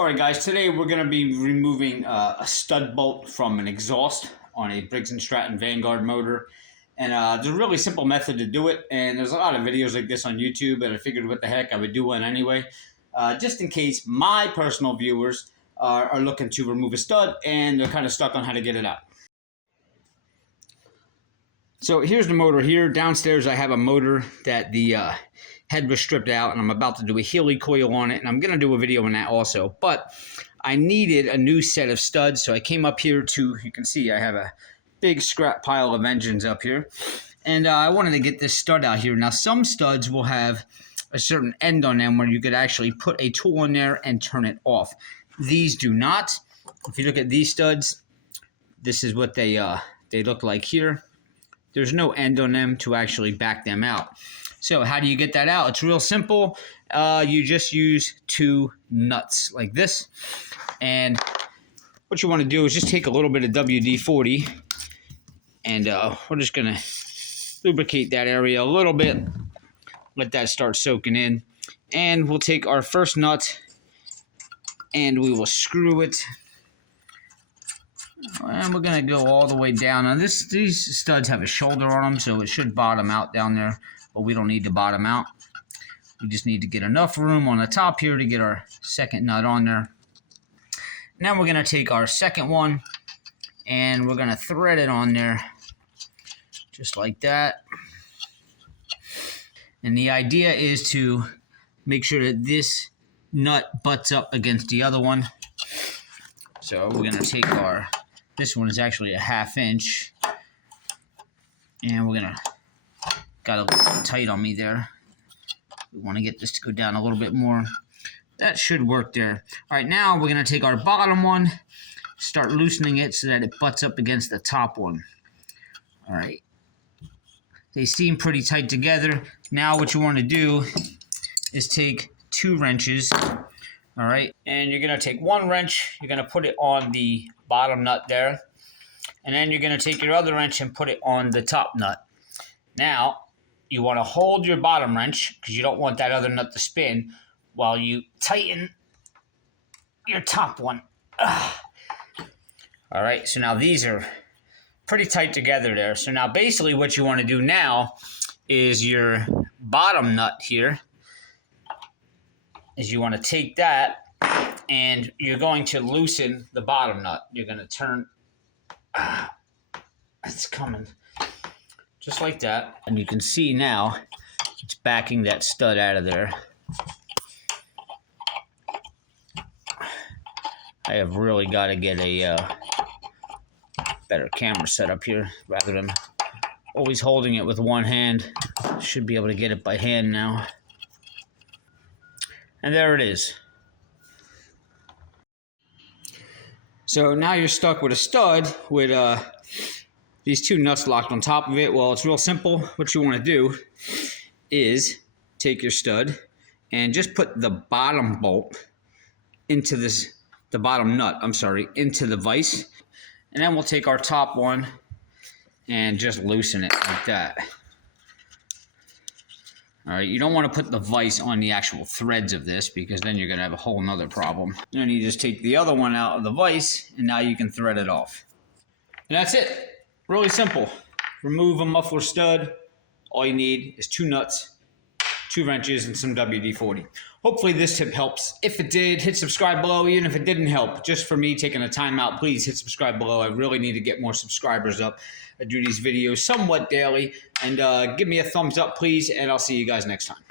Alright guys, today we're going to be removing a stud bolt from an exhaust on a Briggs & Stratton Vanguard motor. And there's a really simple method to do it, and there's a lot of videos like this on YouTube, but I figured what the heck, I would do one anyway. Just in case my personal viewers are looking to remove a stud and they're kind of stuck on how to get it out. So here's the motor here. Downstairs I have a motor that the head was stripped out, and I'm about to do a Healy coil on it, and I'm going to do a video on that also. But I needed a new set of studs, so I came up here to, you can see I have a big scrap pile of engines up here, and I wanted to get this stud out here. Now some studs will have a certain end on them where you could actually put a tool in there and turn it off. These do not. If you look at these studs, this is what they look like here. There's no end on them to actually back them out. So how do you get that out? It's real simple. You just use two nuts like this. And what you want to do is just take a little bit of WD-40, and we're just going to lubricate that area a little bit. Let that start soaking in. And we'll take our first nut and we will screw it. And we're going to go all the way down. Now these studs have a shoulder on them, so it should bottom out down there. But we don't need to bottom out. We just need to get enough room on the top here to get our second nut on there. Now we're going to take our second one and we're going to thread it on there just like that. And the idea is to make sure that this nut butts up against the other one. So we're going to take our, this one is actually a 1/2 inch, and we're going to, got a little tight on me there. We want to get this to go down a little bit more. That should work there. All right, now we're going to take our bottom one, start loosening it so that it butts up against the top one. All right. They seem pretty tight together. Now what you want to do is take 2 wrenches, all right? And you're going to take 1 wrench, you're going to put it on the bottom nut there, and then you're going to take your other wrench and put it on the top nut. Now, you want to hold your bottom wrench because you don't want that other nut to spin while you tighten your top one. Ugh. All right, so now these are pretty tight together there. So now basically what you want to do now is your bottom nut here is you want to take that and you're going to loosen the bottom nut. You're going to turn, it's coming. Just like that. And you can see now it's backing that stud out of there. I have really got to get a better camera set up here rather than always holding it with one hand. Should be able to get it by hand now. And there it is. So now you're stuck with a stud with these 2 nuts locked on top of it. Well, it's real simple. What you want to do is take your stud and just put the bottom bolt into this, the bottom nut, I'm sorry, into the vise. And then we'll take our top one and just loosen it like that. All right, you don't want to put the vise on the actual threads of this because then you're going to have a whole nother problem. Then you just take the other one out of the vise and now you can thread it off. And that's it. Really simple. Remove a muffler stud. All you need is 2 nuts, 2 wrenches, and some WD-40. Hopefully this tip helps. If it did, hit subscribe below. Even if it didn't help, just for me taking a time out, please hit subscribe below. I really need to get more subscribers up. I do these videos somewhat daily. And give me a thumbs up, please, and I'll see you guys next time.